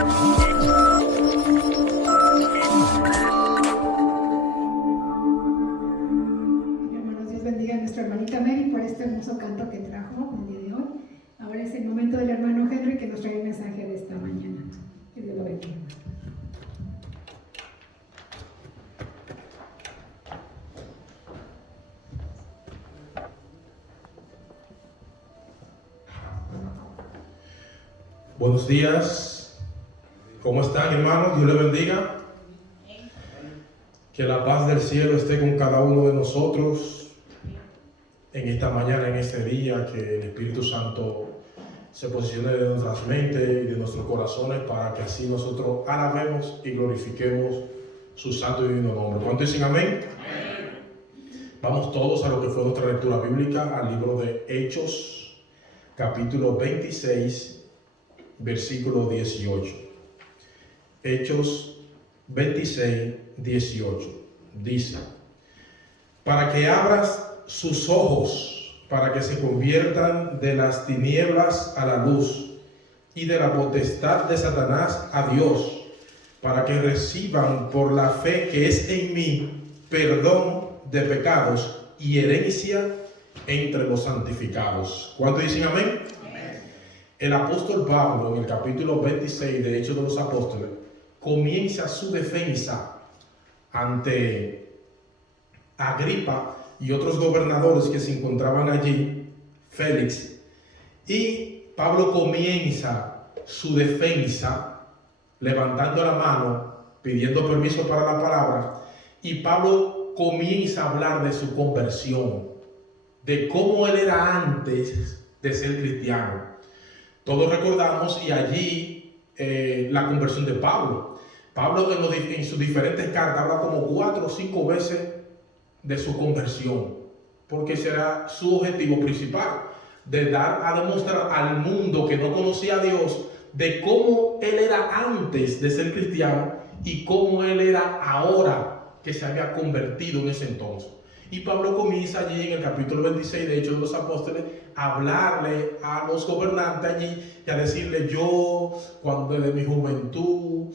Dios bendiga a nuestra hermanita Mary por este hermoso canto que trajo el día de hoy. Ahora es el momento del hermano Henry que nos trae el mensaje de esta mañana. Que Dios lo bendiga. Buenos días, ¿cómo están, hermanos? Dios les bendiga. Que la paz del cielo esté con cada uno de nosotros en esta mañana, en este día, que el Espíritu Santo se posicione de nuestras mentes y de nuestros corazones para que así nosotros alabemos y glorifiquemos su santo y divino nombre. ¿Cuántos dicen amén? Vamos todos a lo que fue nuestra lectura bíblica, al libro de Hechos, capítulo 26, versículo 18. Hechos 26, 18. Dice: para que abras sus ojos, para que se conviertan de las tinieblas a la luz y de la potestad de Satanás a Dios, para que reciban por la fe que es en mí perdón de pecados y herencia entre los santificados. ¿Cuántos dicen amén? El apóstol Pablo, en el capítulo 26 de Hechos de los Apóstoles, comienza su defensa ante Agripa y otros gobernadores que se encontraban allí, Félix. Y Pablo comienza su defensa levantando la mano, pidiendo permiso para la palabra. Y Pablo comienza a hablar de su conversión, de cómo él era antes de ser cristiano. Todos recordamos y allí la conversión de Pablo. Pablo en sus diferentes cartas habla como 4 o 5 veces de su conversión, porque será su objetivo principal, de dar a demostrar al mundo que no conocía a Dios de cómo él era antes de ser cristiano y cómo él era ahora que se había convertido en ese entonces. Y Pablo comienza allí en el capítulo 26 de Hechos de los Apóstoles a hablarle a los gobernantes allí y a decirle: yo, cuando desde mi juventud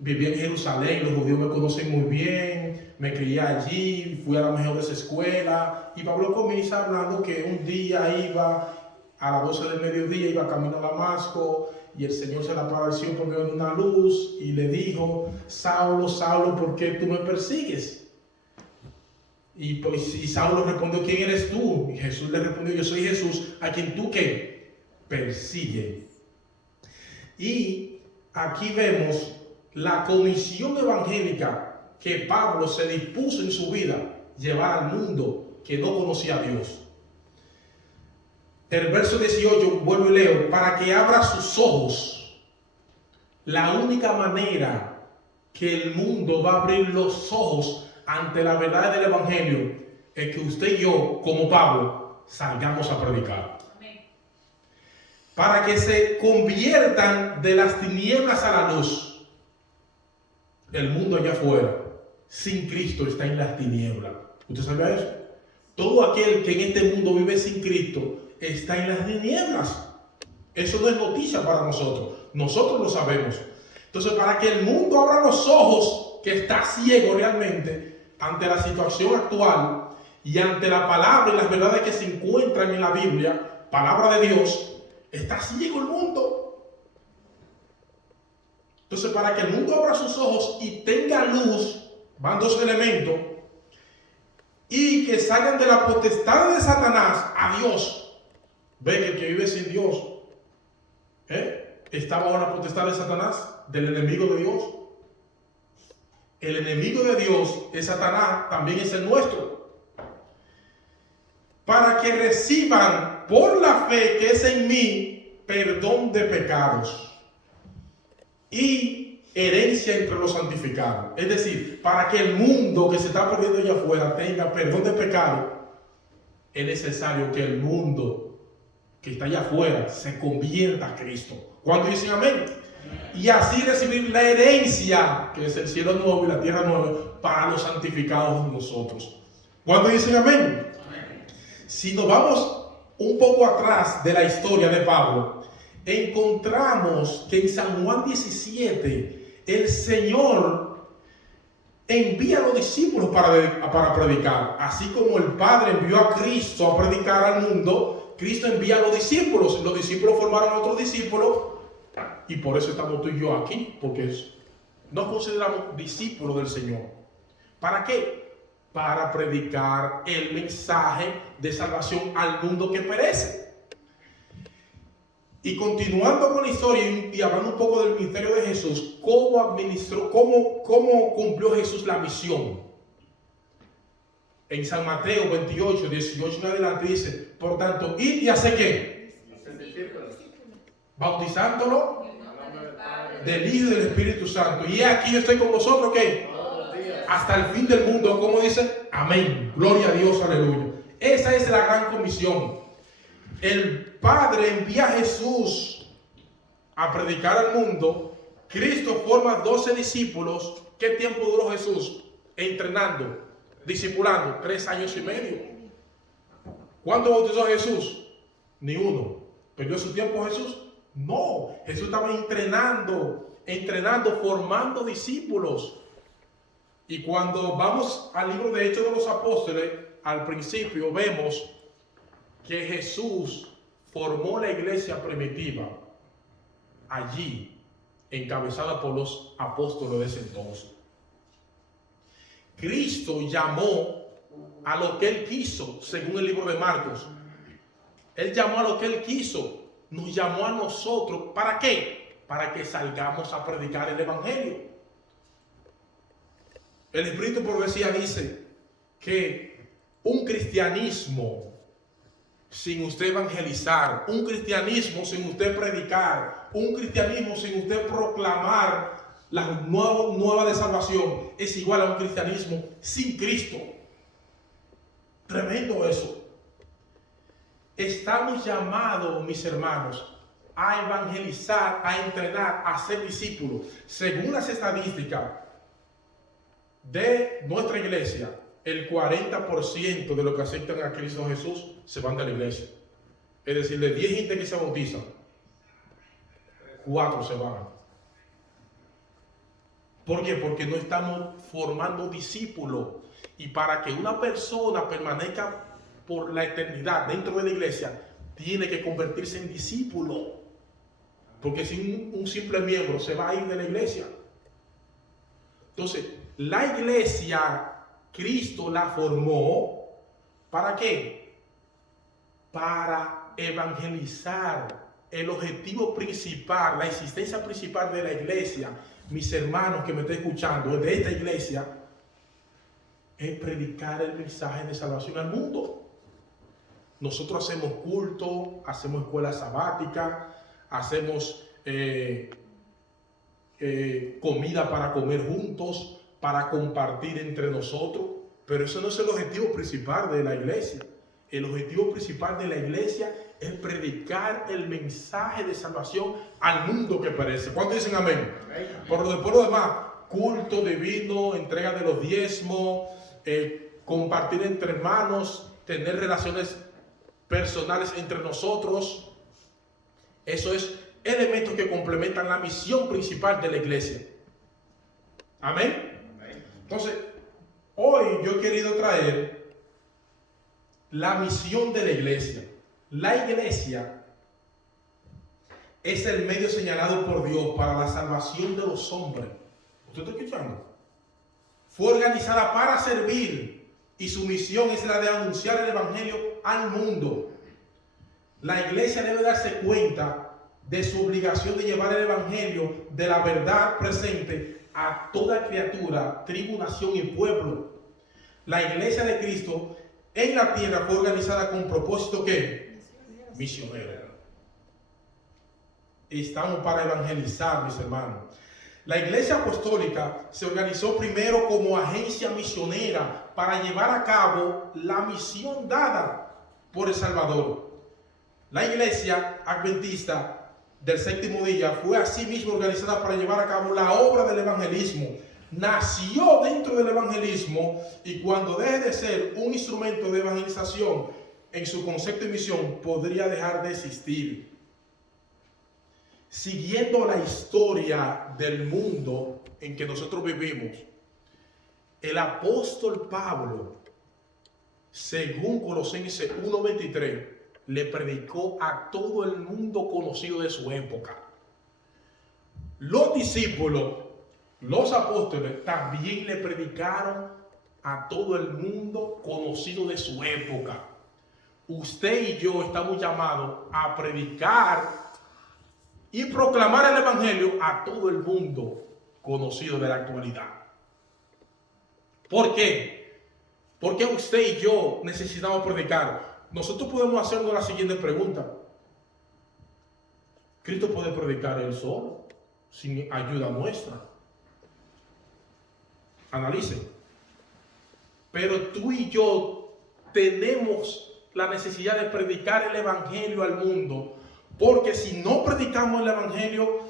viví en Jerusalén, los judíos me conocen muy bien, me crié allí, fui a la mejor escuela. Y Pablo comienza hablando que un día iba a las 12 del mediodía, iba camino a Damasco, y el Señor se le apareció por medio de una luz y le dijo: Saulo, Saulo, ¿por qué tú me persigues? Y Saulo respondió: ¿quién eres tú? Y Jesús le respondió: yo soy Jesús, a quien tú ¿qué? Persigue. Y aquí vemos la comisión evangélica que Pablo se dispuso en su vida llevar al mundo que no conocía a Dios. El verso 18, vuelvo y leo: para que abra sus ojos. La única manera que el mundo va a abrir los ojos ante la verdad del evangelio es que usted y yo, como Pablo, salgamos a predicar. Amén. Para que se conviertan de las tinieblas a la luz. El mundo allá afuera, sin Cristo, está en las tinieblas. ¿Usted sabía eso? Todo aquel que en este mundo vive sin Cristo está en las tinieblas. Eso no es noticia para nosotros. Nosotros lo sabemos. Entonces, para que el mundo abra los ojos, que está ciego realmente ante la situación actual y ante la palabra y las verdades que se encuentran en la Biblia, palabra de Dios, está ciego el mundo. Entonces, para que el mundo abra sus ojos y tenga luz, van 2 elementos, y que salgan de la potestad de Satanás a Dios. Ve que el que vive sin Dios está bajo la potestad de Satanás, del enemigo de Dios. El enemigo de Dios es Satanás, también es el nuestro. Para que reciban por la fe que es en mí perdón de pecados y herencia entre los santificados. Es decir, para que el mundo que se está perdiendo allá afuera tenga perdón de pecado, es necesario que el mundo que está allá afuera se convierta a Cristo. ¿Cuántos dicen amén? Y así recibir la herencia, que es el cielo nuevo y la tierra nueva, para los santificados de nosotros. ¿Cuántos dicen amén? Si nos vamos un poco atrás de la historia de Pablo, encontramos que en San Juan 17 el Señor envía a los discípulos para predicar. Así como el Padre envió a Cristo a predicar al mundo, Cristo envía a los discípulos formaron a otros discípulos, y por eso estamos tú y yo aquí, porque nos consideramos discípulos del Señor. ¿Para qué? Para predicar el mensaje de salvación al mundo que perece. Y continuando con la historia y hablando un poco del ministerio de Jesús, cómo cumplió Jesús la misión. En San Mateo 28, 18 en adelante dice, por tanto, id y haced ¿qué? Bautizándolo del Hijo y del Espíritu Santo. Y aquí yo estoy con vosotros, ¿qué? Hasta el fin del mundo. ¿Cómo dice? Amén. Gloria a Dios, aleluya. Esa es la gran comisión. El Padre envía a Jesús a predicar al mundo. Cristo forma 12 discípulos. ¿Qué tiempo duró Jesús entrenando, discipulando? 3 años y medio. ¿Cuánto bautizó Jesús? Ni uno. ¿Perdió su tiempo Jesús? No. Jesús estaba entrenando, formando discípulos. Y cuando vamos al libro de Hechos de los Apóstoles, al principio vemos que Jesús formó la iglesia primitiva allí, encabezada por los apóstoles de ese entonces. Cristo llamó a lo que Él quiso, según el libro de Marcos. Él llamó a lo que Él quiso, nos llamó a nosotros. ¿Para qué? Para que salgamos a predicar el Evangelio. El Espíritu Profecía dice que un cristianismo sin usted evangelizar, un cristianismo sin usted predicar, un cristianismo sin usted proclamar la nueva de salvación, es igual a un cristianismo sin Cristo. Tremendo eso. Estamos llamados, mis hermanos, a evangelizar, a entrenar, a ser discípulos. Según las estadísticas de nuestra iglesia, el 40% de los que aceptan a Cristo Jesús se van de la iglesia. Es decir, de 10 gente que se bautizan, 4 se van. ¿Por qué? Porque no estamos formando discípulos. Y para que una persona permanezca por la eternidad dentro de la iglesia, tiene que convertirse en discípulo. Porque si un simple miembro se va a ir de la iglesia. Entonces, la iglesia, Cristo la formó, ¿para qué? Para evangelizar. El objetivo principal, la existencia principal de la iglesia, mis hermanos que me están escuchando, de esta iglesia, es predicar el mensaje de salvación al mundo. Nosotros hacemos culto, hacemos escuela sabática, hacemos comida para comer juntos, para compartir entre nosotros, pero eso no es el objetivo principal de la iglesia. El objetivo principal de la iglesia es predicar el mensaje de salvación al mundo que perece. ¿Cuántos dicen amén? Por lo demás, culto divino, entrega de los diezmos, compartir entre hermanos, tener relaciones personales entre nosotros, eso es elementos que complementan la misión principal de la iglesia. Amén. Entonces, hoy yo he querido traer la misión de la iglesia. La iglesia es el medio señalado por Dios para la salvación de los hombres. ¿Usted está escuchando? Fue organizada para servir y su misión es la de anunciar el evangelio al mundo. La iglesia debe darse cuenta de su obligación de llevar el evangelio de la verdad presente a toda criatura, tribu, nación y pueblo. La iglesia de Cristo en la tierra fue organizada con propósito ¿qué? Misionero. Estamos para evangelizar, mis hermanos. La iglesia apostólica se organizó primero como agencia misionera para llevar a cabo la misión dada por el Salvador. La iglesia adventista del séptimo día fue asimismo organizada para llevar a cabo la obra del evangelismo. Nació dentro del evangelismo y cuando deje de ser un instrumento de evangelización en su concepto y misión, podría dejar de existir. siguiendo la historia del mundo en que nosotros vivimos, el apóstol Pablo, según Colosenses 1:23, le predicó a todo el mundo conocido de su época. Los discípulos, los apóstoles, también le predicaron a todo el mundo conocido de su época. Usted y yo estamos llamados a predicar y proclamar el evangelio a todo el mundo conocido de la actualidad. ¿Por qué? Porque usted y yo necesitamos predicar. Nosotros podemos hacernos la siguiente pregunta: ¿Cristo puede predicar él solo, sin ayuda nuestra? Analice. Pero tú y yo tenemos la necesidad de predicar el evangelio al mundo, porque si no predicamos el evangelio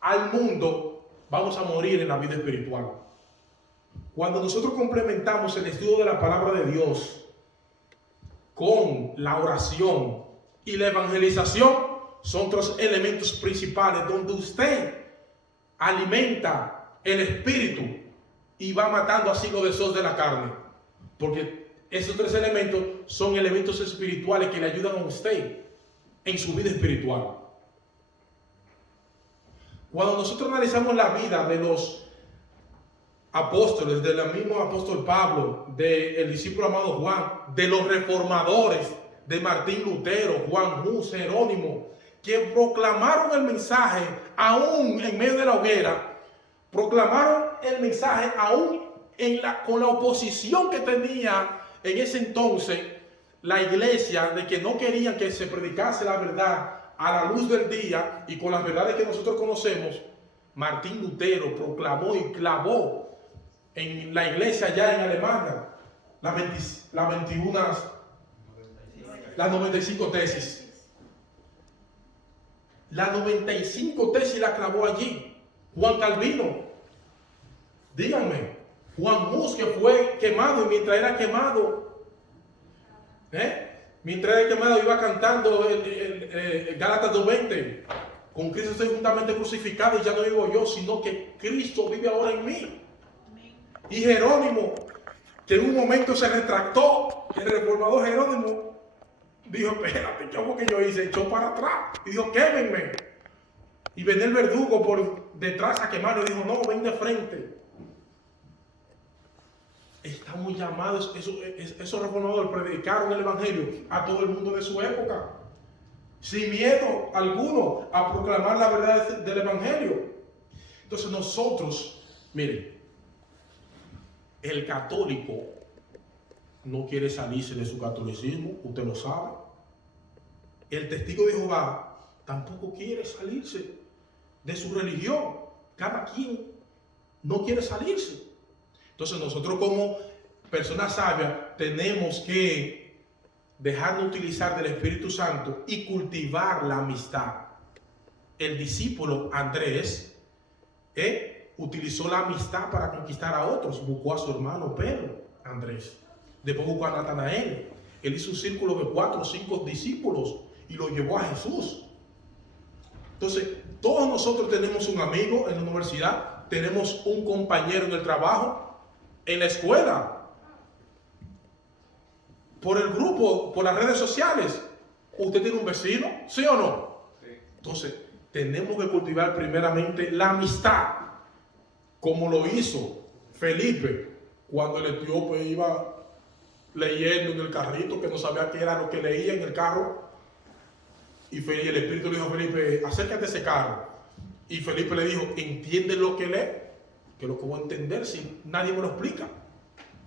al mundo, vamos a morir en la vida espiritual. Cuando nosotros complementamos el estudio de la palabra de Dios con la oración y la evangelización, son tres elementos principales donde usted alimenta el espíritu y va matando así los deseos de la carne. Porque esos tres elementos son elementos espirituales que le ayudan a usted en su vida espiritual. Cuando nosotros analizamos la vida de los apóstoles, del mismo apóstol Pablo, del discípulo amado Juan, de los reformadores, de Martín Lutero, Juan Hus, Jerónimo, que proclamaron el mensaje aún en medio de la hoguera, proclamaron el mensaje aún con la oposición que tenía en ese entonces la iglesia, de que no querían que se predicase la verdad a la luz del día y con las verdades que nosotros conocemos. Martín Lutero proclamó y clavó en la iglesia allá en Alemania las 95 tesis. Las 95 tesis la clavó allí. Juan Calvino, díganme, Juan Hus, que fue quemado, y mientras era quemado, iba cantando Gálatas 2:20, con Cristo estoy juntamente crucificado y ya no vivo yo, sino que Cristo vive ahora en mí. Y Jerónimo, que en un momento se retractó, el reformador Jerónimo dijo: espérate, ¿qué fue que yo hice? Echó para atrás y dijo: quémenme. Y venía el verdugo por detrás a quemarlo y dijo: no, ven de frente. Estamos llamados, esos reformadores predicaron el evangelio a todo el mundo de su época, sin miedo alguno a proclamar la verdad del evangelio. Entonces nosotros, miren, el católico no quiere salirse de su catolicismo, usted lo sabe. El testigo de Jehová tampoco quiere salirse de su religión. Cada quien no quiere salirse. Entonces nosotros como personas sabias tenemos que dejarnos utilizar del Espíritu Santo y cultivar la amistad. El discípulo Andrés utilizó la amistad para conquistar a otros. Buscó a su hermano Pedro, Andrés. Después buscó a Natanael. Él hizo un círculo de 4 o 5 discípulos y lo llevó a Jesús. Entonces, todos nosotros tenemos un amigo en la universidad, tenemos un compañero en el trabajo, en la escuela, por el grupo, por las redes sociales. ¿Usted tiene un vecino? ¿Sí o no? Sí. Entonces, tenemos que cultivar primeramente la amistad, como lo hizo Felipe cuando el etíope iba leyendo en el carrito, que no sabía qué era lo que leía en el carro. Y el Espíritu le dijo a Felipe: acércate a ese carro. Y Felipe le dijo: ¿entiendes lo que lee? Que lo que voy a entender si nadie me lo explica.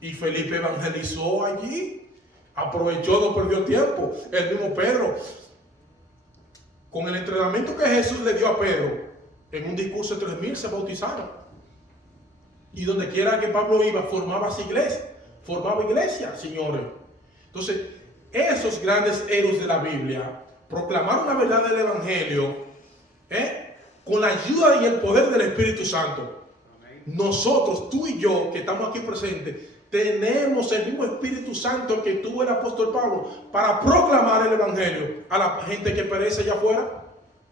Y Felipe evangelizó allí, aprovechó, no perdió tiempo. El mismo Pedro, con el entrenamiento que Jesús le dio a Pedro, en un discurso de 3,000 se bautizaron. Y donde quiera que Pablo iba, formaba iglesia, señores. Entonces, esos grandes héroes de la Biblia proclamaron la verdad del evangelio con la ayuda y el poder del Espíritu Santo. Nosotros, tú y yo, que estamos aquí presentes, tenemos el mismo Espíritu Santo que tuvo el apóstol Pablo para proclamar el evangelio a la gente que perece allá afuera.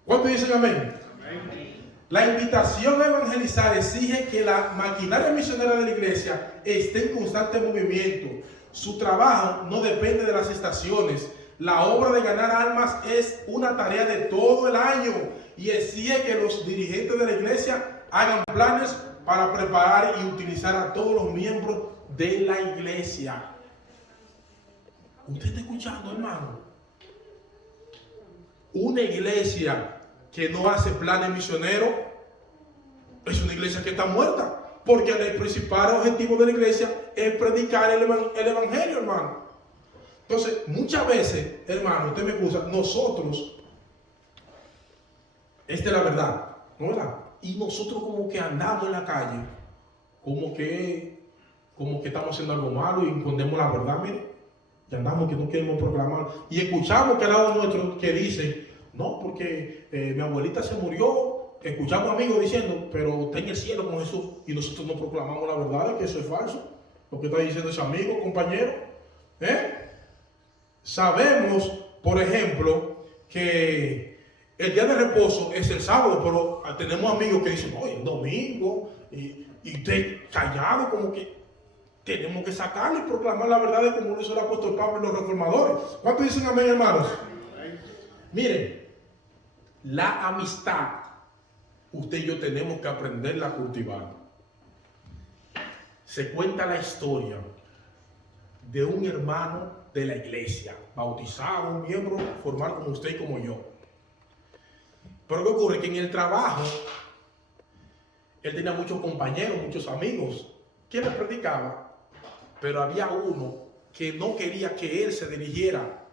¿Cuántos dicen amén? La invitación a evangelizar exige que la maquinaria misionera de la iglesia esté en constante movimiento. Su trabajo no depende de las estaciones. La obra de ganar almas es una tarea de todo el año y exige que los dirigentes de la iglesia hagan planes para preparar y utilizar a todos los miembros de la iglesia. ¿Usted está escuchando, hermano? Una iglesia que no hace planes misioneros es una iglesia que está muerta, porque el principal objetivo de la iglesia es predicar el evangelio, hermano. Entonces, muchas veces, hermano, usted me excusa, nosotros, esta es la verdad, ¿no es verdad? Y nosotros como que andamos en la calle, como que estamos haciendo algo malo y escondemos la verdad, mire. Y andamos que no queremos proclamar. Y escuchamos que al lado nuestro que dice, no, porque mi abuelita se murió. Escuchamos amigos diciendo, pero está en el cielo con Jesús. Y nosotros no proclamamos la verdad, que eso es falso. Lo que está diciendo ese amigo, compañero. Sabemos, por ejemplo, que el día de reposo es el sábado, pero tenemos amigos que dicen, oye, el domingo, y usted callado, como que tenemos que sacarle y proclamar la verdad de como lo hizo el apóstol Pablo y los reformadores. ¿Cuántos dicen amén, hermanos? Miren, la amistad, usted y yo tenemos que aprenderla a cultivar. Se cuenta la historia de un hermano de la iglesia, bautizado, un miembro formal como usted y como yo. Pero ¿qué ocurre? Que en el trabajo, él tenía muchos compañeros, muchos amigos, que le predicaban, pero había uno que no quería que él se dirigiera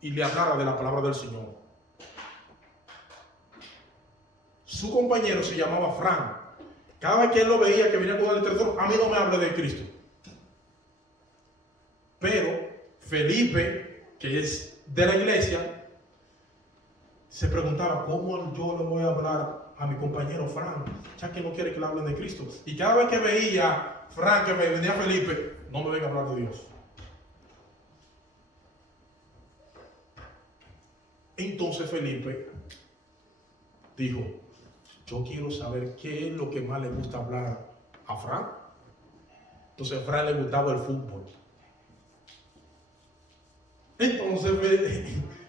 y le hablara de la palabra del Señor. Su compañero se llamaba Frank. Cada vez que él lo veía, que venía con el televisor, a mí no me hable de Cristo. Pero Felipe, que es de la iglesia, se preguntaba, ¿cómo yo le voy a hablar a mi compañero Frank, ya que no quiere que le hablen de Cristo? Y cada vez que veía Frank, que venía Felipe, no me venga a hablar de Dios. Entonces Felipe dijo, yo quiero saber qué es lo que más le gusta hablar a Frank. Entonces a Frank le gustaba el fútbol. Entonces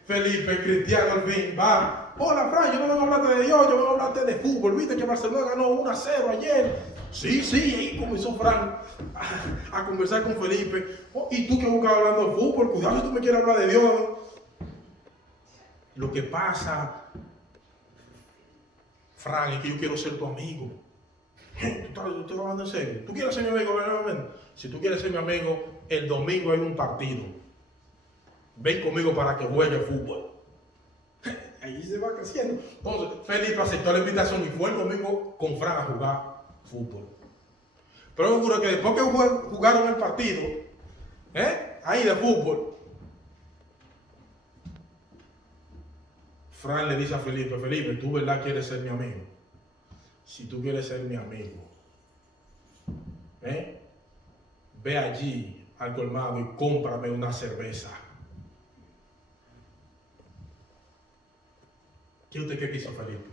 Felipe, cristiano al fin, va, hola Frank, yo no vengo a hablarte de Dios, yo vengo a hablarte de fútbol. ¿Viste que Barcelona ganó 1-0 ayer? Sí, ahí comenzó Frank a conversar con Felipe. Oh, ¿y tú que buscas hablando de fútbol? Cuidado si tú me quieres hablar de Dios. Lo que pasa, Frank, es que yo quiero ser tu amigo. ¿Tú estás hablando en serio? ¿Tú quieres ser mi amigo? Si tú quieres ser mi amigo, el domingo hay un partido. Ven conmigo para que juegue fútbol. Ahí se va creciendo. Entonces, Felipe aceptó la invitación y fue el domingo con Frank a jugar fútbol. Pero ocurre que después que jugaron el partido, ahí de fútbol, Frank le dice a Felipe, Felipe, tú verdad quieres ser mi amigo. Si tú quieres ser mi amigo, ve allí al colmado y cómprame una cerveza. ¿Qué usted cree que hizo Felipe?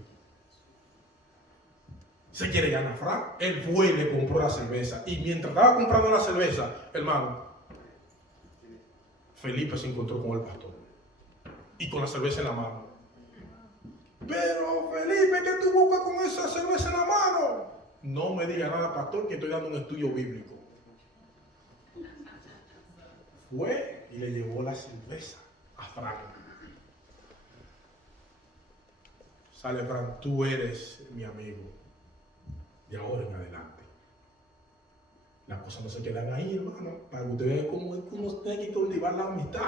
Se quiere ganar Frank. Él fue y le compró la cerveza. Y mientras estaba comprando la cerveza, hermano, Felipe se encontró con el pastor. Y con la cerveza en la mano. Pero Felipe, ¿qué tú buscas con esa cerveza en la mano? No me diga nada, pastor, que estoy dando un estudio bíblico. Fue y le llevó la cerveza a Frank. Sale Frank, tú eres mi amigo. De ahora en adelante. Las cosas no se quedan ahí, hermano. Para que usted vea cómo es que uno tiene que cultivar la amistad.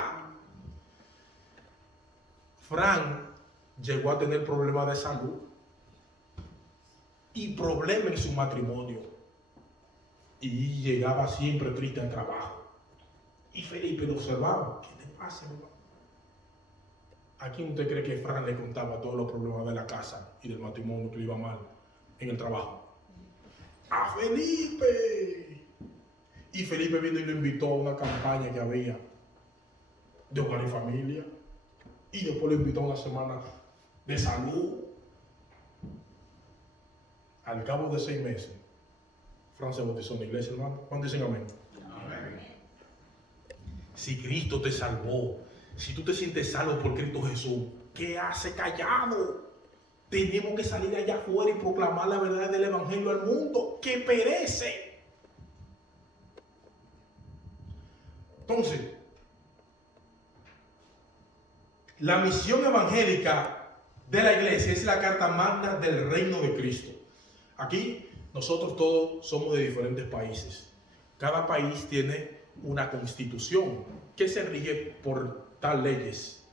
Frank llegó a tener problemas de salud y problemas en su matrimonio. Y llegaba siempre triste al trabajo. Y Felipe lo observaba. ¿Qué te pasa, hermano? ¿A quién usted cree que Frank le contaba todos los problemas de la casa y del matrimonio que le iba mal en el trabajo? ¡A Felipe! Y Felipe vino y lo invitó a una campaña que había de hogar y familia. Y después lo invitó a una semana de salud. al cabo de 6 meses, Fran se bautizó en la iglesia, hermano. ¿Cuándo dicen amén? Amén. Si Cristo te salvó, si tú te sientes salvo por Cristo Jesús, ¿qué hace callado? Tenemos que salir allá afuera y proclamar la verdad del evangelio al mundo que perece. Entonces, la misión evangélica de la iglesia es la carta magna del reino de Cristo. Aquí nosotros todos somos de diferentes países. Cada país tiene una constitución que se rige por tal leyes.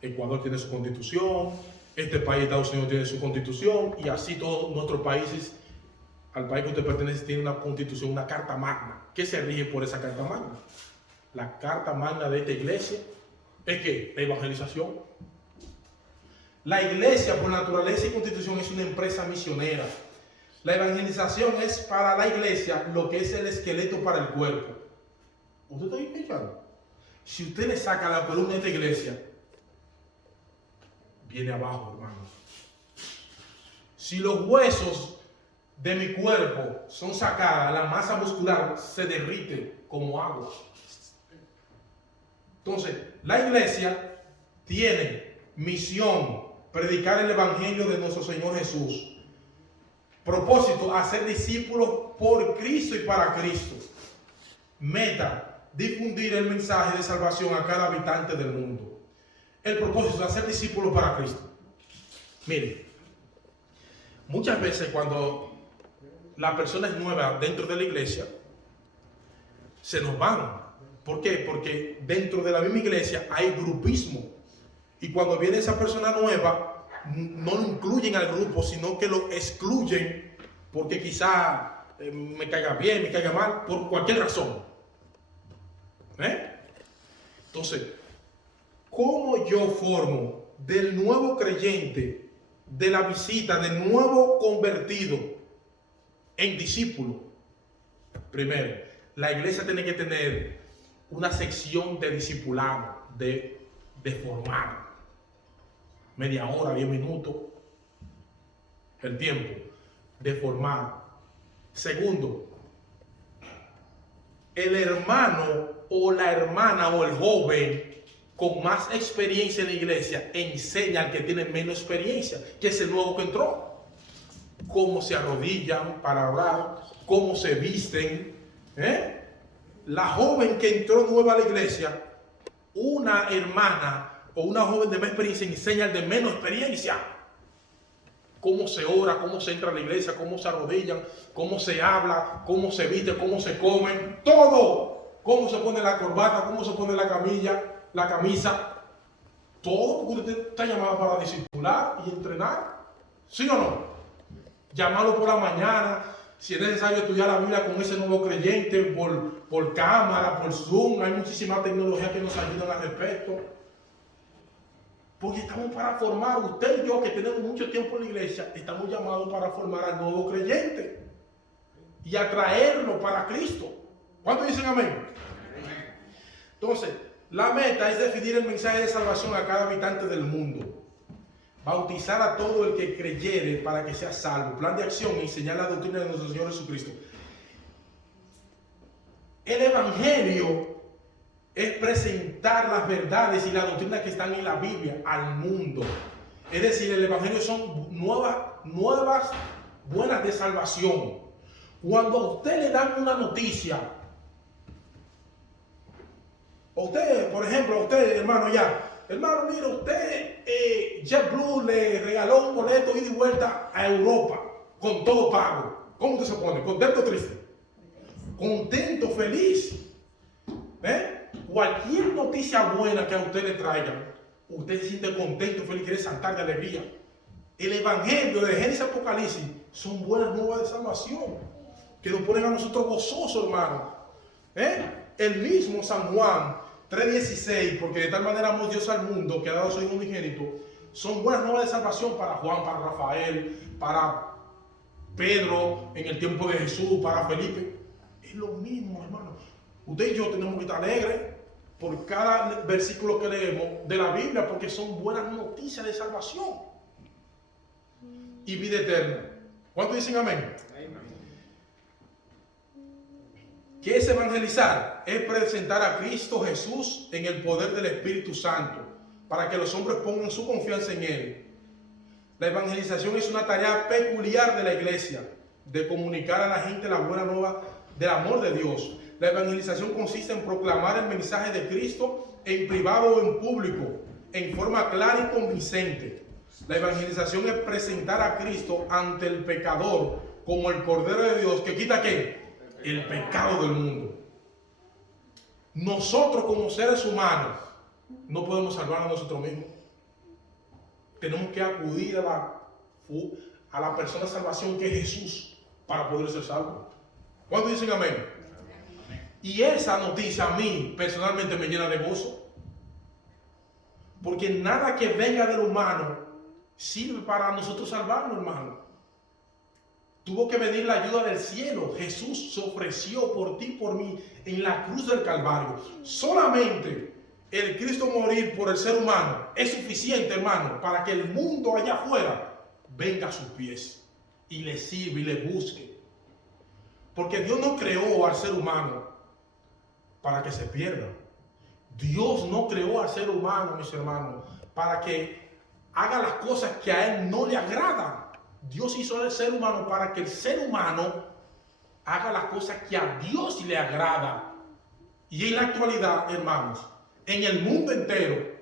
Ecuador tiene su constitución, este país, Estados Unidos, tiene su constitución, y así todos nuestros países, al país que usted pertenece, tiene una constitución, una carta magna, que se rige por esa carta magna. La carta magna de esta iglesia es que la evangelización. La iglesia, por naturaleza y constitución, es una empresa misionera. La evangelización es para la iglesia lo que es el esqueleto para el cuerpo. ¿Usted está escuchando? Si usted le saca la columna de esta iglesia, viene abajo, hermano. Si los huesos de mi cuerpo son sacados, la masa muscular se derrite como agua. Entonces, la iglesia tiene misión, predicar el evangelio de nuestro Señor Jesús. Propósito, hacer discípulos por Cristo y para Cristo. Meta, difundir el mensaje de salvación a cada habitante del mundo. El propósito es hacer discípulos para Cristo. Miren, muchas veces cuando la persona es nueva dentro de la iglesia, se nos van. ¿Por qué? Porque dentro de la misma iglesia hay grupismo. Y cuando viene esa persona nueva, no lo incluyen al grupo, sino que lo excluyen porque quizá me caiga bien, me caiga mal, por cualquier razón. Entonces, ¿cómo yo formo del nuevo creyente, de la visita, del nuevo convertido en discípulo? Primero, la iglesia tiene que tener una sección de discipulado, de formar. Media hora, 10 minutos, el tiempo de formar. Segundo, el hermano o la hermana o el joven con más experiencia en la iglesia enseña al que tiene menos experiencia, que es el nuevo que entró. Cómo se arrodillan para orar, cómo se visten. La joven que entró nueva a la iglesia, una hermana o una joven de más experiencia enseña al de menos experiencia. Cómo se ora, cómo se entra a la iglesia, cómo se arrodillan, cómo se habla, cómo se viste, cómo se comen, todo. Cómo se pone la corbata, cómo se pone la camisa. Todo porque usted está llamado para discipular y entrenar. ¿Sí o no? Llamarlo por la mañana. Si es necesario estudiar la Biblia con ese nuevo creyente por cámara, por Zoom. Hay muchísima tecnología que nos ayudan al respecto. Porque estamos para formar, usted y yo que tenemos mucho tiempo en la iglesia, estamos llamados para formar al nuevo creyente y atraerlo para Cristo. ¿Cuántos dicen amén? Entonces, la meta es definir el mensaje de salvación a cada habitante del mundo. Bautizar a todo el que creyere para que sea salvo. Plan de acción, enseñar la doctrina de nuestro Señor Jesucristo. El evangelio es presentar las verdades y las doctrinas que están en la Biblia al mundo. Es decir, el evangelio son nuevas buenas de salvación. Cuando a usted le dan una noticia, usted, por ejemplo, a usted, hermano, hermano, mira, usted, JetBlue le regaló un boleto ida y vuelta a Europa con todo pago. ¿Cómo usted se pone? ¿Contento o triste? Contento, feliz. Cualquier noticia buena que a usted le traigan, usted se siente contento, feliz, quiere saltar de alegría. El evangelio de Génesis y Apocalipsis son buenas nuevas de salvación que nos ponen a nosotros gozosos, hermano. El mismo San Juan 3:16, porque de tal manera amó Dios al mundo que ha dado su Hijo unigénito, son buenas nuevas de salvación para Juan, para Rafael, para Pedro en el tiempo de Jesús, para Felipe. Es lo mismo, hermano. Usted y yo tenemos que estar alegres por cada versículo que leemos de la Biblia, porque son buenas noticias de salvación y vida eterna. ¿Cuántos dicen amén? ¿Qué es evangelizar? Es presentar a Cristo Jesús en el poder del Espíritu Santo, para que los hombres pongan su confianza en Él. La evangelización es una tarea peculiar de la iglesia, de comunicar a la gente la buena nueva del amor de Dios. La evangelización consiste en proclamar el mensaje de Cristo en privado o en público, en forma clara y convincente. La evangelización es presentar a Cristo ante el pecador como el Cordero de Dios que quita ¿qué? El pecado del mundo. Nosotros como seres humanos no podemos salvar a nosotros mismos. Tenemos que acudir a la persona de salvación que es Jesús para poder ser salvos. ¿Cuántos dicen amén? Y esa noticia a mí personalmente me llena de gozo. Porque nada que venga del humano sirve para nosotros salvarnos, hermano. Tuvo que venir la ayuda del cielo. Jesús se ofreció por ti, por mí, en la cruz del Calvario. Solamente el Cristo morir por el ser humano es suficiente, hermano, para que el mundo allá afuera venga a sus pies y le sirva y le busque. Porque Dios no creó al ser humano para que se pierda. Dios no creó al ser humano, mis hermanos, para que haga las cosas que a Él no le agradan. Dios hizo al ser humano para que el ser humano haga las cosas que a Dios le agrada. Y en la actualidad, hermanos, en el mundo entero,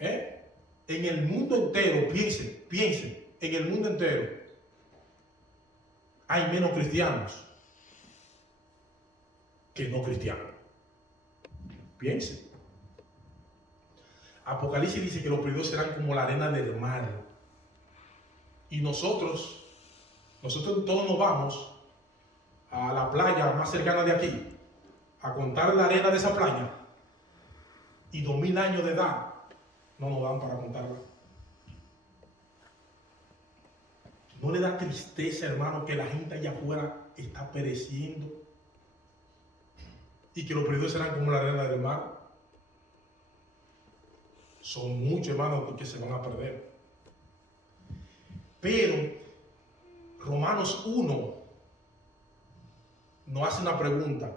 en el mundo entero, piensen, en el mundo entero, hay menos cristianos que no cristianos. Piensen. Apocalipsis dice que los perdidos serán como la arena del mar. Y nosotros todos nos vamos a la playa más cercana de aquí, a contar la arena de esa playa, y 2000 años de edad no nos dan para contarla. ¿No le da tristeza, hermano, que la gente allá afuera está pereciendo? Y que los perdidos serán como la arena del mar. Son muchos, hermanos, que se van a perder. Pero Romanos 1 nos hace una pregunta.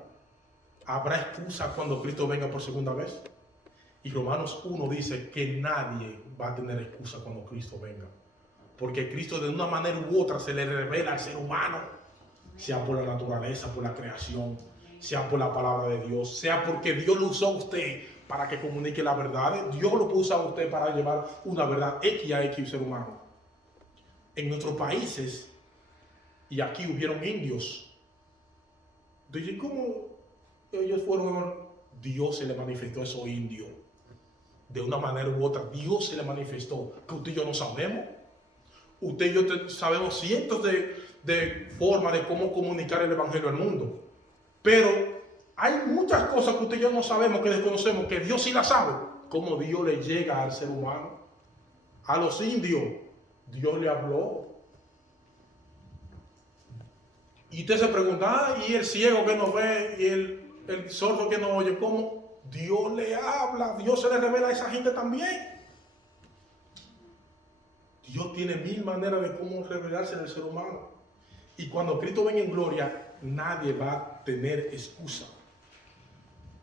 ¿Habrá excusa cuando Cristo venga por segunda vez? Y Romanos 1 dice que nadie va a tener excusa cuando Cristo venga. Porque Cristo de una manera u otra se le revela al ser humano. Sea por la naturaleza, por la creación, sea por la palabra de Dios, sea porque Dios lo usó a usted para que comunique la verdad. Dios lo puso a usted para llevar una verdad X a X ser humano. En nuestros países, y aquí hubieron indios. Entonces, ¿cómo ellos fueron? Dios se le manifestó a esos indios. De una manera u otra, Dios se le manifestó. Que usted y yo no sabemos. Usted y yo sabemos cientos de formas de cómo comunicar el evangelio al mundo. Pero hay muchas cosas que usted y yo no sabemos, que desconocemos, que Dios sí las sabe. Cómo Dios le llega al ser humano. A los indios, Dios le habló. Y usted se pregunta, ¿y el ciego que no ve? ¿Y el sordo que no oye? ¿Cómo? Dios le habla, Dios se le revela a esa gente también. Dios tiene 1000 maneras de cómo revelarse en el ser humano. Y cuando Cristo venga en gloria, nadie va a tener excusa.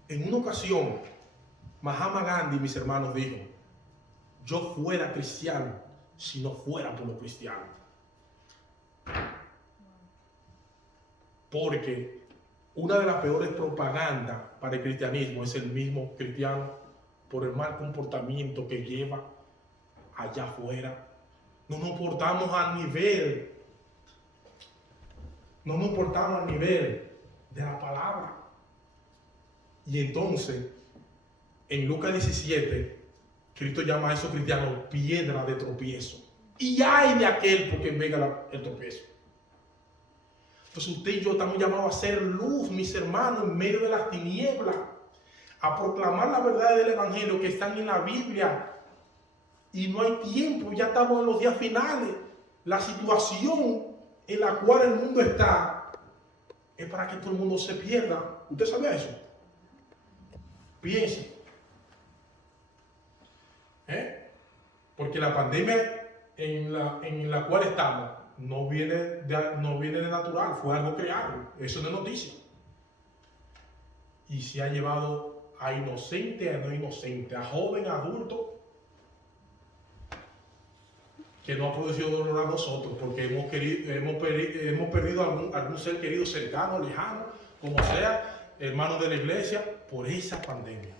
En una ocasión, Mahatma Gandhi, mis hermanos, dijo: yo fuera cristiano si no fuera por los cristianos. Porque una de las peores propagandas para el cristianismo es el mismo cristiano, por el mal comportamiento que lleva allá afuera. No nos portamos al nivel, de la palabra. Y entonces, en Lucas 17, Cristo llama a esos cristianos piedra de tropiezo. Y hay de aquel por quien venga el tropiezo. Entonces usted y yo estamos llamados a ser luz, mis hermanos, en medio de las tinieblas, a proclamar la verdad del evangelio que están en la Biblia. Y no hay tiempo, ya estamos en los días finales. La situación en la cual el mundo está es para que todo el mundo se pierda. ¿Usted sabía eso? Piense. Porque la pandemia en la cual estamos no viene de natural, fue algo creado. Eso no es noticia. Y se ha llevado a inocente, a no inocente, a joven, a adulto, que no ha producido dolor a nosotros porque hemos perdido algún ser querido cercano, lejano, como sea, hermano de la iglesia, por esa pandemia.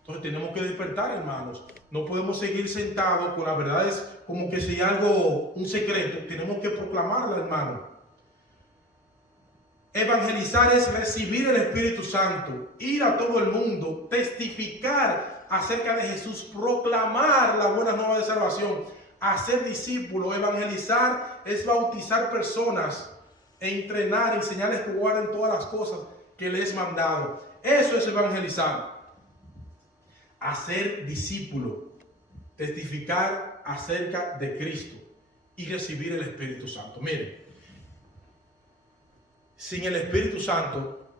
Entonces tenemos que despertar, hermanos. No podemos seguir sentados con las verdades como que si algo, un secreto. Tenemos que proclamarla, hermano. Evangelizar es recibir el Espíritu Santo, ir a todo el mundo, testificar acerca de Jesús, proclamar la buena nueva de salvación, hacer discípulos. Evangelizar es bautizar personas, entrenar, enseñarles que guarden todas las cosas que les he mandado. Eso es evangelizar. Hacer discípulo, testificar acerca de Cristo y recibir el Espíritu Santo. Miren, sin el Espíritu Santo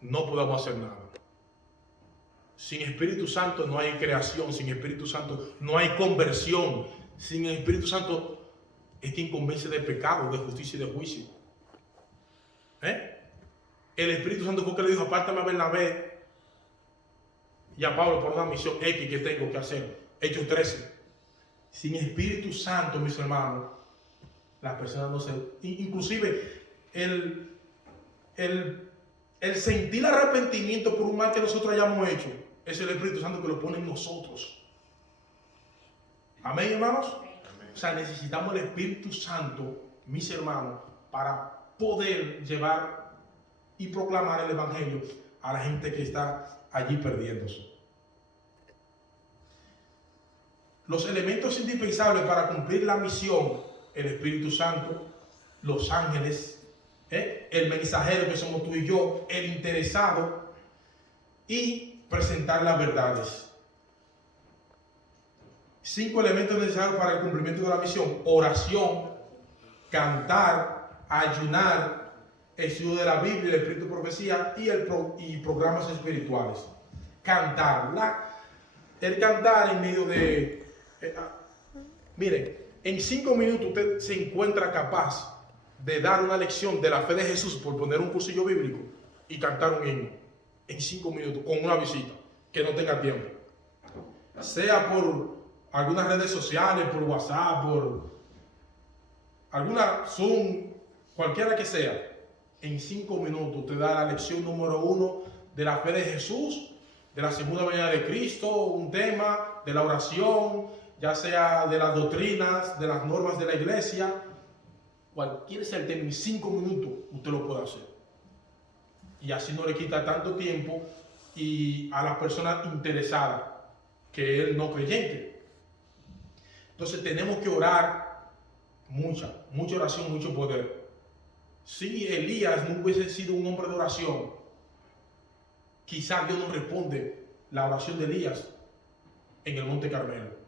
no podemos hacer nada. Sin Espíritu Santo no hay creación, sin Espíritu Santo no hay conversión. Sin el Espíritu Santo es quien convence de pecado, de justicia y de juicio. El Espíritu Santo fue que le dijo: apártame a Bernabé y a Pablo por una misión X que tengo que hacer. Hechos 13. Sin Espíritu Santo, mis hermanos, las personas no se... Inclusive el sentir arrepentimiento por un mal que nosotros hayamos hecho, es el Espíritu Santo que lo pone en nosotros. Amén, hermanos. Amén. O sea, necesitamos el Espíritu Santo, mis hermanos, para poder llevar y proclamar el Evangelio a la gente que está allí perdiéndose. Los elementos indispensables para cumplir la misión: el Espíritu Santo, los ángeles, el mensajero que somos tú y yo, el interesado, y presentar las verdades. 5 elementos necesarios para el cumplimiento de la misión: oración, cantar, ayunar, estudio de la Biblia, el espíritu de profecía y programas espirituales. Cantar. El cantar en medio de... miren, en 5 minutos usted se encuentra capaz de dar una lección de la fe de Jesús, por poner un cursillo bíblico, y cantar un himno en 5 minutos con una visita que no tenga tiempo, sea por algunas redes sociales, por WhatsApp, por alguna Zoom, cualquiera que sea. En 5 minutos te da la lección número 1 de la fe de Jesús, de la segunda venida de Cristo, un tema de la oración, ya sea de las doctrinas, de las normas de la iglesia. Cualquier sea el tema, en 5 minutos usted lo puede hacer. Y así no le quita tanto tiempo y a las personas interesadas que el no creyente. Entonces tenemos que orar, mucha oración, mucho poder. Si Elías no hubiese sido un hombre de oración, quizás Dios no responde la oración de Elías en el Monte Carmelo.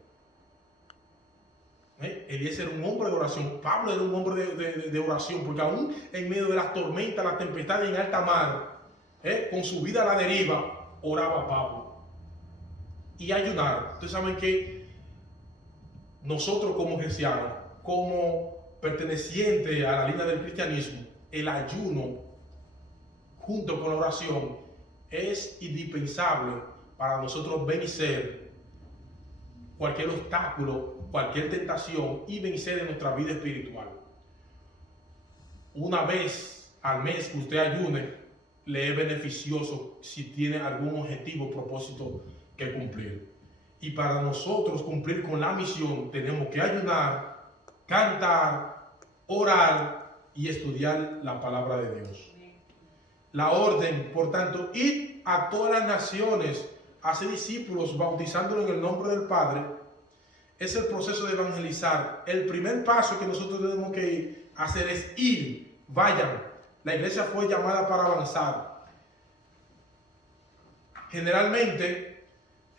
Elías era un hombre de oración. Pablo era un hombre de oración, porque aún en medio de las tormentas, las tempestades en alta mar, con su vida a la deriva, oraba Pablo. Y ayunar. Ustedes saben que nosotros como cristianos, como pertenecientes a la línea del cristianismo, el ayuno junto con la oración es indispensable para nosotros vencer cualquier obstáculo, cualquier tentación y vencer en nuestra vida espiritual. Una vez al mes que usted ayune, le es beneficioso si tiene algún objetivo, propósito que cumplir. Y para nosotros cumplir con la misión, tenemos que ayunar, cantar, orar y estudiar la palabra de Dios. La orden, por tanto, id a todas las naciones, hacer discípulos, bautizándolos en el nombre del Padre, es el proceso de evangelizar. El primer paso que nosotros tenemos que hacer es ir, vayan. La iglesia fue llamada para avanzar. Generalmente,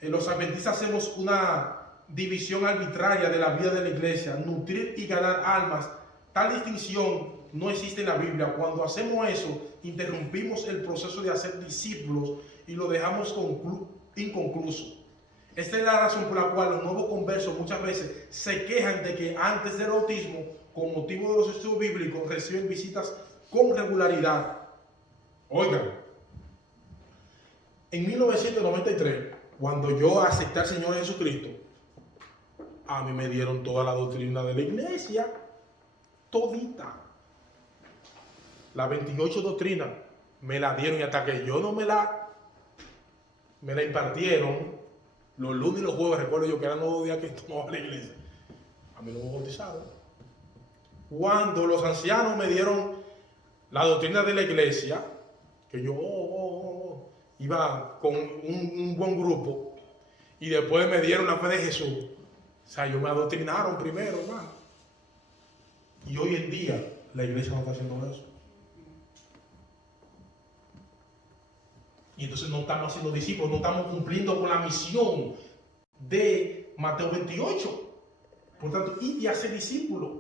los adventistas hacemos una división arbitraria de la vida de la iglesia, nutrir y ganar almas. Tal distinción no existe en la Biblia. Cuando hacemos eso, interrumpimos el proceso de hacer discípulos y lo dejamos inconcluso. Esta es la razón por la cual los nuevos conversos muchas veces se quejan de que antes del bautismo, con motivo de los estudios bíblicos, reciben visitas con regularidad. Oigan, en 1993, cuando yo acepté al Señor Jesucristo, a mí me dieron toda la doctrina de la iglesia, todita. Las 28 doctrinas me la dieron, y hasta que yo no me la impartieron, los lunes y los jueves, recuerdo yo que eran los 2 días que tomaba la iglesia, a mí no me bautizaron. Cuando los ancianos me dieron la doctrina de la iglesia, que yo iba con un buen grupo, y después me dieron la fe de Jesús. O sea, ellos me adoctrinaron primero, hermano. Y hoy en día la iglesia no está haciendo eso. Y entonces no estamos haciendo discípulos, no estamos cumpliendo con la misión de Mateo 28. Por tanto, id y hacer discípulos.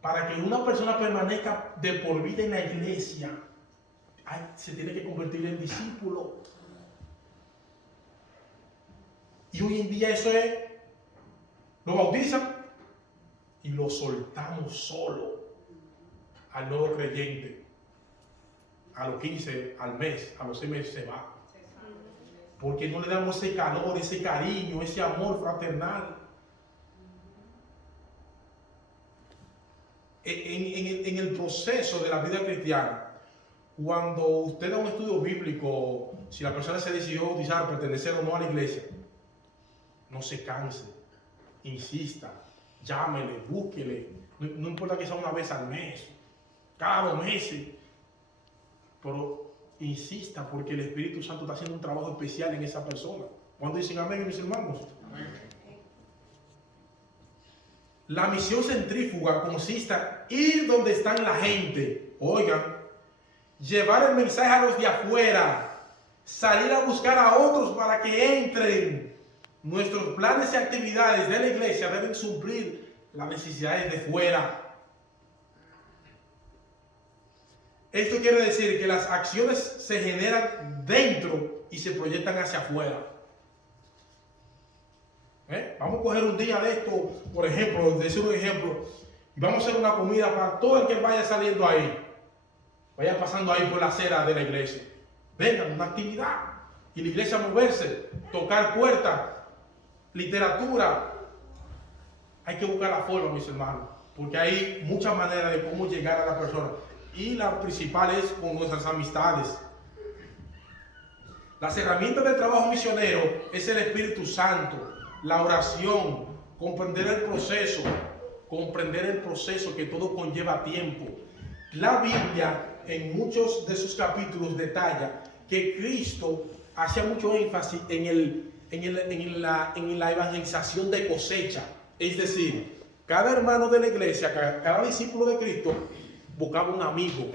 Para que una persona permanezca de por vida en la iglesia, se tiene que convertir en discípulo. Y hoy en día eso es, lo bautizan y lo soltamos solo al nuevo creyente. A los 15, al mes, a los 6 meses se va. Porque no le damos ese calor, ese cariño, ese amor fraternal. En el proceso de la vida cristiana, cuando usted da un estudio bíblico, si la persona se decidió bautizar, pertenecer o no a la iglesia, no se canse, insista, llámele, búsquele, no importa que sea una vez al mes, cada 2 meses, pero insista, porque el Espíritu Santo está haciendo un trabajo especial en esa persona. ¿Cuándo dicen amén, mis hermanos? Amén. La misión centrífuga consiste en ir donde están la gente. Oigan, llevar el mensaje a los de afuera, salir a buscar a otros para que entren. Nuestros planes y actividades de la iglesia deben suplir las necesidades de fuera. Esto quiere decir que las acciones se generan dentro y se proyectan hacia afuera. Vamos a coger un día de esto, por ejemplo, decir un ejemplo, y vamos a hacer una comida para todo el que vaya saliendo ahí, vaya pasando ahí por la acera de la iglesia. Vengan, una actividad. Y la iglesia moverse, tocar puertas, literatura. Hay que buscar la forma, mis hermanos, porque hay muchas maneras de cómo llegar a la persona. Y la principal es con nuestras amistades. Las herramientas del trabajo misionero es el Espíritu Santo, la oración, comprender el proceso que todo conlleva tiempo. La Biblia en muchos de sus capítulos detalla que Cristo hacía mucho énfasis en la evangelización de cosecha. Es decir, cada hermano de la iglesia, cada discípulo de Cristo buscaba un amigo,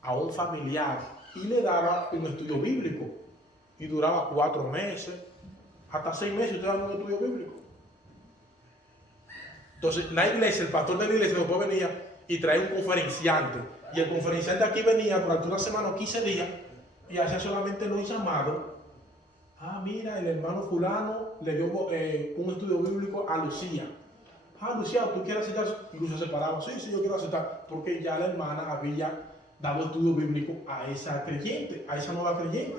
a un familiar, y le daba un estudio bíblico. Y duraba 4 meses, hasta 6 meses, usted daba un estudio bíblico. Entonces, la iglesia, el pastor de la iglesia después venía y traía un conferenciante. Y el conferenciante aquí venía durante una semana o 15 días y hacía solamente los llamados. Mira, el hermano fulano le dio un estudio bíblico a Lucía. Lucía, ¿tú quieres aceptar? Y Lucía se paraba. Sí, yo quiero aceptar. Porque ya la hermana había dado estudio bíblico a esa creyente, a esa nueva creyente.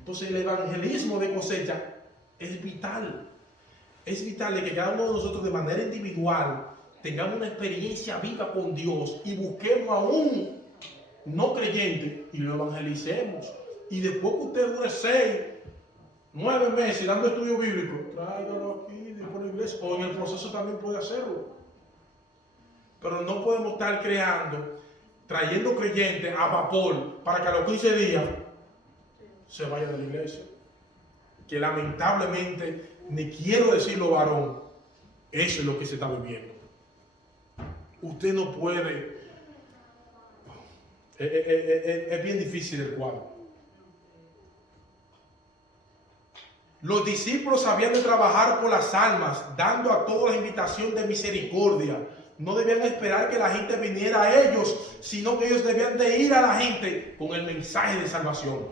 Entonces el evangelismo de cosecha es vital. Es vital de que cada uno de nosotros de manera individual tengamos una experiencia viva con Dios y busquemos a un no creyente y lo evangelicemos. Y después que usted dure 6, 9 meses dando estudio bíblico, tráigalo aquí por la iglesia, o en el proceso también puede hacerlo. Pero no podemos estar trayendo creyentes a vapor para que a los 15 días se vaya de la iglesia. Que lamentablemente, ni quiero decirlo varón, eso es lo que se está viviendo. Usted no puede, es bien difícil el cuadro. Los discípulos habían de trabajar por las almas, dando a todos la invitación de misericordia. No debían esperar que la gente viniera a ellos, sino que ellos debían de ir a la gente con el mensaje de salvación.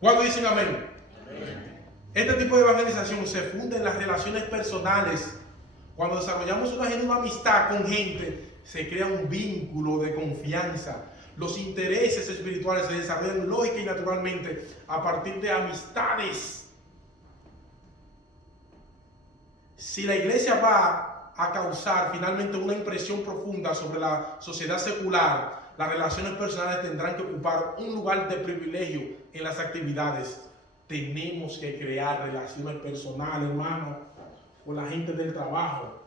¿Cuándo dicen amén? Amén. Este tipo de evangelización se funda en las relaciones personales. Cuando desarrollamos una genuina amistad con gente, se crea un vínculo de confianza. Los intereses espirituales se desarrollan lógica y naturalmente a partir de amistades. Si la iglesia va a causar finalmente una impresión profunda sobre la sociedad secular, las relaciones personales tendrán que ocupar un lugar de privilegio en las actividades. Tenemos que crear relaciones personales, hermano, con la gente del trabajo,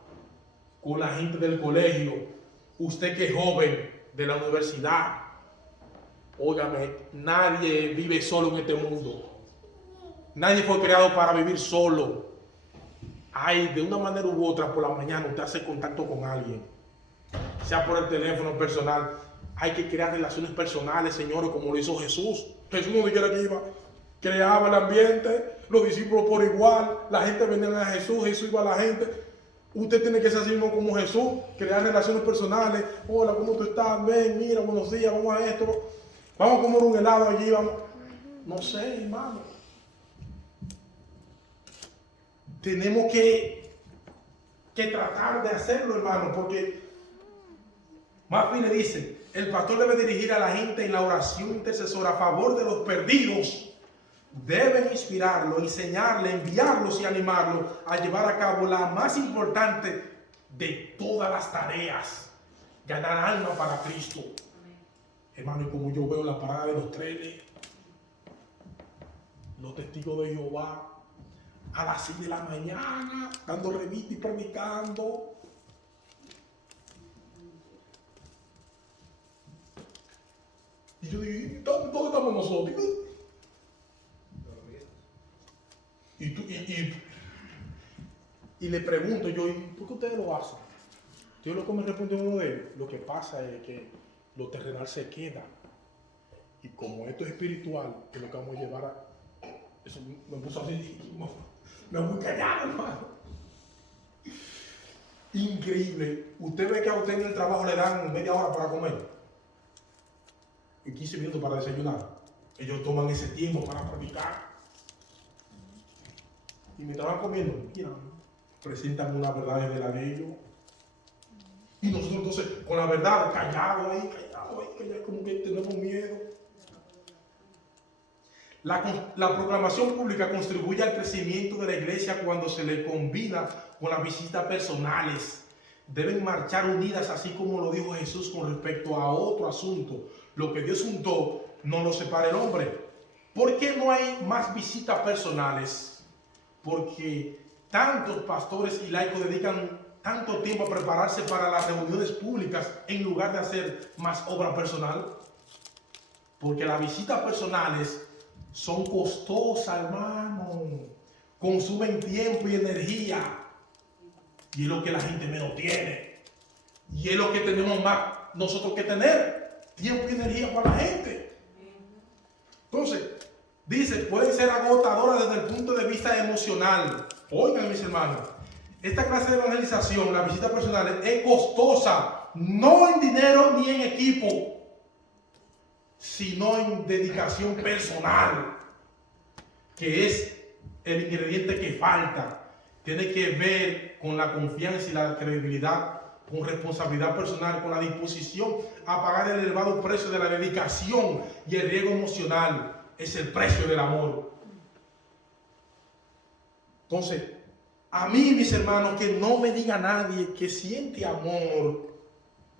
con la gente del colegio. Usted que es joven de la universidad, óigame, nadie vive solo en este mundo. Nadie fue creado para vivir solo. Hay, de una manera u otra, por la mañana usted hace contacto con alguien, sea por el teléfono personal. Hay que crear relaciones personales, señores, como lo hizo Jesús. Jesús no dijera que iba, creaba el ambiente, los discípulos por igual, la gente venía a Jesús, Jesús iba a la gente. Usted tiene que ser así mismo como Jesús, crear relaciones personales. Hola, ¿cómo tú estás? Ven, mira, buenos días, vamos a esto. Vamos a comer un helado allí, vamos. No sé, hermano. Tenemos que tratar de hacerlo, hermano, porque Murphy le dice, el pastor debe dirigir a la gente en la oración intercesora a favor de los perdidos. Deben inspirarlo, enseñarle, enviarlos y animarlos a llevar a cabo la más importante de todas las tareas, ganar alma para Cristo. Hermano, y como yo veo la parada de los trenes, los testigos de Jehová, a las 6 de la mañana, dando revista y predicando. Y yo digo, ¿dónde estamos nosotros? Y le pregunto yo, ¿por qué ustedes lo hacen? Yo lo que me responde uno de ellos, lo que pasa es que lo terrenal se queda. Y como esto es espiritual, es lo que vamos a llevar a... Eso me puso así, me voy callado, hermano. Increíble. Usted ve que a usted en el trabajo le dan media hora para comer y 15 minutos para desayunar. Ellos toman ese tiempo para predicar. Y mientras van comiendo, mira, presentan una verdad de la de ellos. Y nosotros entonces, con la verdad, callado ahí, que ya como que tenemos miedo. La proclamación pública contribuye al crecimiento de la iglesia cuando se le combina con las visitas personales. Deben marchar unidas, así como lo dijo Jesús con respecto a otro asunto. Lo que Dios juntó, no lo separa el hombre. ¿Por qué no hay más visitas personales? Porque tantos pastores y laicos dedican tanto tiempo a prepararse para las reuniones públicas en lugar de hacer más obra personal. Porque las visitas personales son costosas, hermano. Consumen tiempo y energía. Y es lo que la gente menos tiene. Y es lo que tenemos más nosotros que tener. Tiempo y energía para la gente. Entonces, dice, pueden ser agotadoras desde el punto de vista emocional. Oigan, mis hermanos, esta clase de evangelización, la visita personal, es costosa. No en dinero ni en equipo, sino en dedicación personal, que es el ingrediente que falta. Tiene que ver con la confianza y la credibilidad, con responsabilidad personal, con la disposición a pagar el elevado precio de la dedicación y el riesgo emocional. Es el precio del amor. Entonces, a mí, mis hermanos, que no me diga nadie que siente amor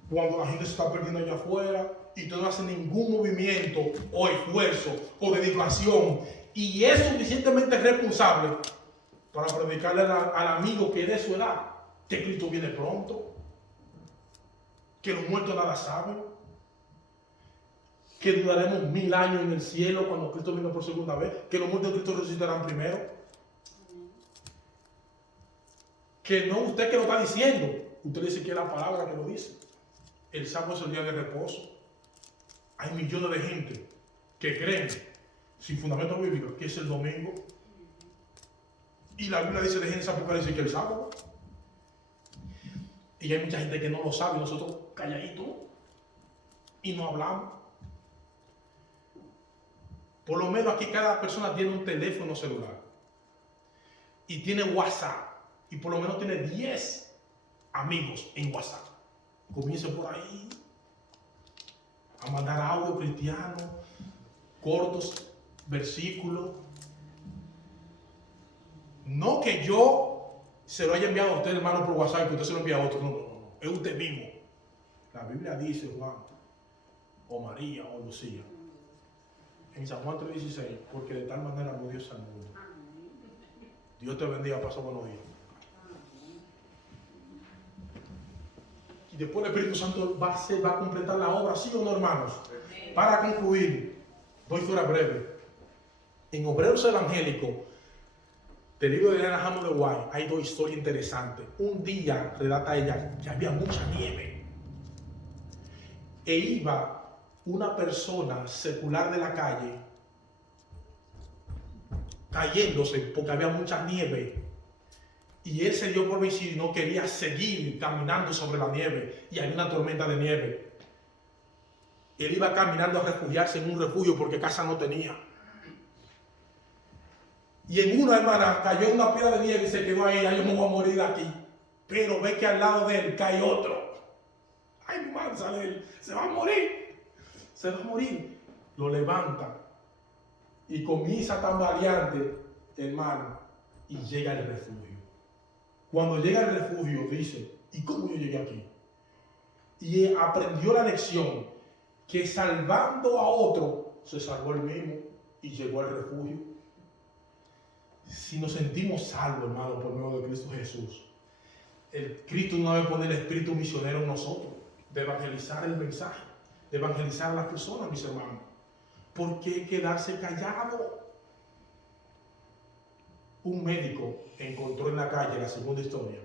cuando la gente se está perdiendo allá afuera y tú no haces ningún movimiento o esfuerzo o dedicación y es suficientemente responsable para predicarle al amigo que es de su edad que Cristo viene pronto, que los muertos nada saben, que duraremos 1000 años en el cielo cuando Cristo venga por segunda vez, que los muertos de Cristo resucitarán primero. Que no usted que lo está diciendo, usted dice que es la palabra que lo dice. El sábado es el día de reposo. Hay millones de gente que creen, sin fundamento bíblico, que es el domingo. Y la Biblia dice de Génesis Apocalipsis que es el sábado. Y hay mucha gente que no lo sabe, nosotros calladitos y no hablamos. Por lo menos aquí cada persona tiene un teléfono celular. y tiene WhatsApp y por lo menos tiene 10 amigos en WhatsApp, comience por ahí a mandar audio cristiano, cortos, versículos. No que yo se lo haya enviado a usted, hermano, por WhatsApp, que usted se lo envía a otro. No. Es usted mismo. La Biblia dice, Juan, o María, o Lucía, en San Juan 3:16, porque de tal manera amó Dios al mundo. Dios te bendiga, pasó buenos días. Y después el Espíritu Santo va a completar la obra, ¿sí o no, hermanos? Para concluir, doy fuera breve. En Obreros Evangélicos, del libro de Elena Hammond de White, hay 2 historias interesantes. Un día, relata ella, que había mucha nieve. E iba una persona secular de la calle, cayéndose porque había mucha nieve. Y él se dio por vencido y no quería seguir caminando sobre la nieve. Y hay una tormenta de nieve. Él iba caminando a refugiarse en un refugio porque casa no tenía. Y en una, hermana, cayó una piedra de nieve y se quedó ahí. Ay, yo me voy a morir aquí. Pero ve que al lado de él cae otro. Ay, hermano, sale él. Se va a morir. Se va a morir. Lo levanta. Y comienza tambaleante, hermano. Y llega al refugio. Cuando llega al refugio, dice, ¿y cómo yo llegué aquí? Y aprendió la lección que salvando a otro, se salvó él mismo y llegó al refugio. Si nos sentimos salvos, hermano, por medio de Cristo Jesús, el Cristo no debe poner el espíritu misionero en nosotros, de evangelizar el mensaje, de evangelizar a las personas, mis hermanos. ¿Por qué quedarse callado? Un médico encontró en la calle, la segunda historia,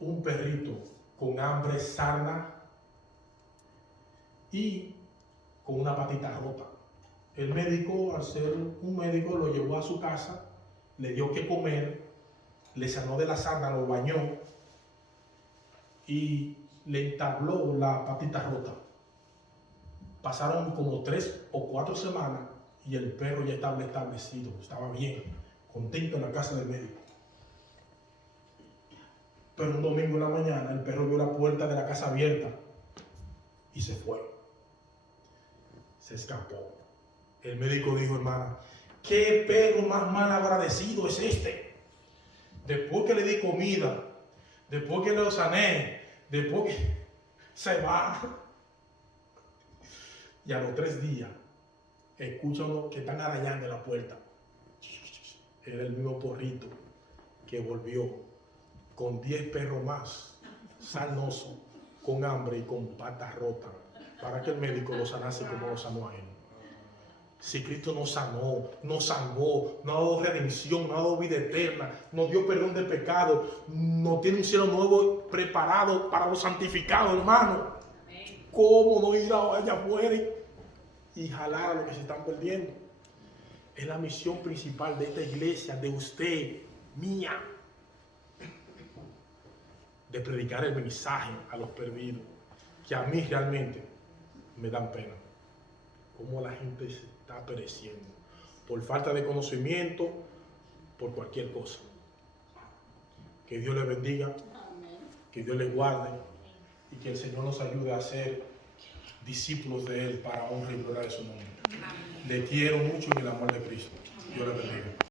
un perrito con hambre sarna y con una patita rota. El médico, al ser un médico, lo llevó a su casa, le dio que comer, le sanó de la sarna, lo bañó y le entabló la patita rota. Pasaron como 3 o 4 semanas y el perro ya estaba establecido, estaba bien, contento en la casa del médico. Pero un domingo en la mañana el perro vio la puerta de la casa abierta y se fue. Se escapó. El médico dijo, hermana, ¿qué perro más mal agradecido es este? Después que le di comida, después que lo sané, después que se va. Y a los 3 días, escuchan que están arañando la puerta. Era el mismo porrito que volvió con 10 perros más, sarnoso, con hambre y con patas rotas, para que el médico lo sanase como lo sanó a él. Si Cristo nos sanó, nos salvó, nos ha dado redención, nos ha dado vida eterna, nos dio perdón de pecado, nos tiene un cielo nuevo preparado para los santificados, hermano. ¿Cómo no ir allá afuera y jalar a los que se están perdiendo? Es la misión principal de esta iglesia, de usted, mía, de predicar el mensaje a los perdidos, que a mí realmente me dan pena. Cómo la gente se está pereciendo por falta de conocimiento, por cualquier cosa. Que Dios les bendiga, que Dios les guarde y que el Señor nos ayude a ser discípulos de Él para honra y gloria de su nombre. Le quiero mucho en el amor de Cristo. Dios les bendiga.